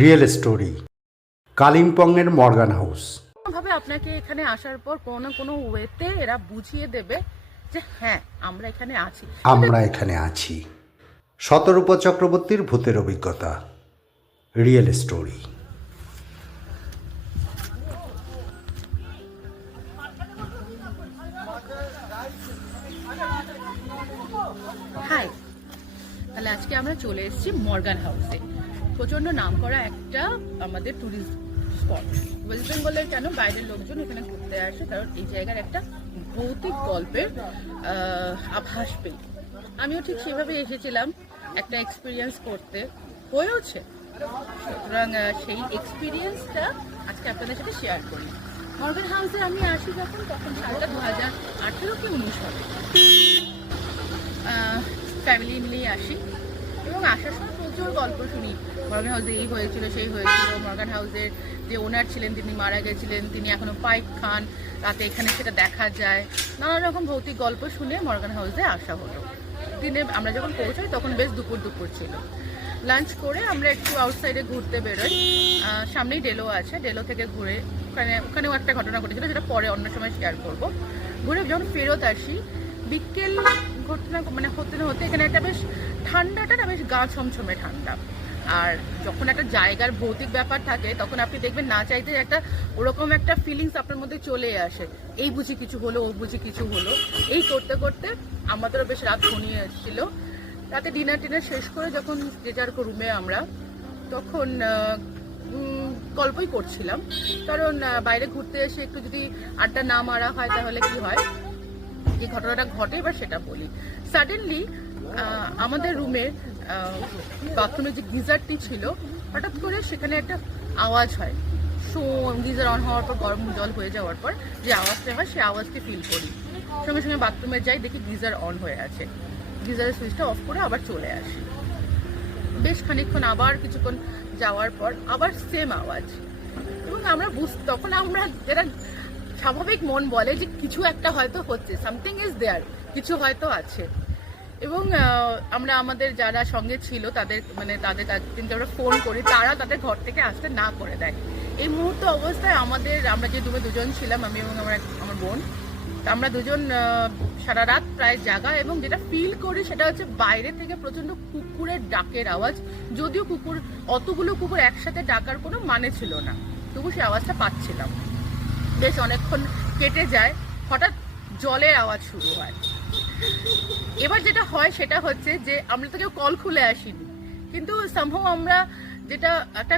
Real story কালিম্পংয়ের Morgan house. ভাবে আপনাকে এখানে আসার পর কোনো না কোনো ওয়েতে এরা বুঝিয়ে দেবে যে হ্যাঁ আমরা এখানে আছি। আমরা এখানে আছি। শতরূপ চক্রবর্তীর ভূতের অভিজ্ঞতা। Real story. হাই, তাহলে আজকে আমরা চলে এসেছি মর্গান হাউসে। প্রচন্ড নাম করা একটা আমাদের ট্যুরিস্ট স্পট। ওয়েস্ট বেঙ্গলের কেন বাইরের লোকজন এখানে ঘুরতে আসে, কারণ এই জায়গার একটা ভৌতিক গল্পের আভাস পেয়ে আমিও ঠিক সেভাবে এসেছিলাম একটা এক্সপিরিয়েন্স করতে, হয়েওছে। সুতরাং সেই এক্সপিরিয়েন্সটা আজকে আপনাদের সাথে শেয়ার করি। মর্গান হাউসে আমি আসি তখন সালটা 2018 কি 19 হবে। ফ্যামিলি মিলেই আসি এবং আসার সময় প্রচুর গল্প শুনি। মর্গান হাউসে এই হয়েছিল, সেই হয়েছিল। মর্গান হাউসের যে ওনার ছিলেন তিনি মারা গেছিলেন, তিনি এখনো পাইপ খান, রাতে এখানে সেটা দেখা যায়। নানা রকম ভৌতিক গল্প শুনে মর্গান হাউসে আসা হলো। দিনে আমরা যখন পৌঁছাই তখন বেশ দুপুর ছিল। লাঞ্চ করে আমরা একটু আউটসাইডে ঘুরতে বেরোই। সামনেই ডেলো আছে, ডেলো থেকে ঘুরে ওখানেও একটা ঘটনা ঘটেছিল, সেটা পরে অন্য সময় শেয়ার করবো। ঘুরে যখন ফেরত আসি বিকেল ঘটনা হতে না হতে এখানে একটা বেশ ঠান্ডাটা না বেশ গা ছমছমে ঠান্ডা। আর যখন একটা জায়গার ভৌতিক ব্যাপার থাকে তখন আপনি দেখবেন না চাইতে একটা ওরকম একটা ফিলিংস আপনার মধ্যে চলে আসে, এই বুঝি কিছু হলো, ও বুঝি কিছু হলো। এই করতে করতে আমাদেরও বেশ রাত ঘনিয়ে এসেছিল। রাতে ডিনার শেষ করে যখন যে যার রুমে আমরা, তখন গল্পই করছিলাম। কারণ বাইরে ঘুরতে এসে একটু যদি আড্ডা না মারা হয় তাহলে কি হয়, যে ঘটনাটা ঘটে এবার সেটা বলি। সাডেনলি আমাদের রুমের বাথরুমে যে গিজারটি ছিল, হঠাৎ করে সেখানে একটা আওয়াজ হয়। গিজার অন হওয়ার পর, গরম জল হয়ে যাওয়ার পর যে আওয়াজটা হয় সেই আওয়াজকে ফিল করি। সঙ্গে সঙ্গে বাথরুমে যাই, দেখি গিজার অন হয়ে আছে। গিজারের সুইচটা অফ করে আবার চলে আসি। বেশ খানিকক্ষণ আবার কিছুক্ষণ যাওয়ার পর আবার সেম আওয়াজ। এবং আমরা তখন আমরা যেটা স্বাভাবিক মন বলে যে কিছু একটা হয়তো হচ্ছে, সামথিং ইজ দেয়ার, কিছু হয়তো আছে। এবং আমরা আমাদের যারা সঙ্গে ছিল তাদের কিন্তু আমরা ফোন করি, তারা তাদের ঘর থেকে আসতে না করে দেয়। এই মুহূর্ত অবস্থায় আমরা যে রুমে দুজন ছিলাম, আমি এবং আমার বোন, আমরা দুজন সারা রাত প্রায় জাগা। এবং যেটা ফিল করি সেটা হচ্ছে বাইরে থেকে প্রচন্ড কুকুরের ডাকের আওয়াজ। যদিও অতগুলো কুকুর একসাথে ডাকার কোনো মানে ছিল না, তবু সেই আওয়াজটা পাচ্ছিলাম। বেশ অনেকক্ষণ কেটে যায়, হঠাৎ জলের আওয়াজ শুরু হয়। এবার যেটা হয় সেটা হচ্ছে যে আমরা তো কেউ কল খুলে আসিনি, কিন্তু সামহাও আমরা যেটা একটা